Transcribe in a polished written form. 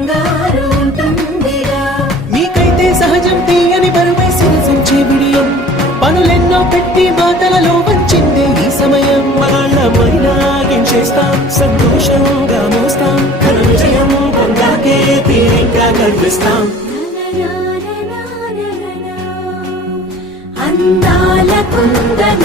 కంగారు ఉంటుందిరా. మీకైతే సహజం తీయని బరువై సిరసించే బిడియం, పనులెన్నో పెట్టి మాటలలో వచ్చిందే ఈ సమయం. మగాళ్ళమైనా చేస్తాం, సంతోషంగా మోస్తాం, ఘన విజయం పొందాకే తీరిగ్గా కనిపిస్తాం. అందాల కుందన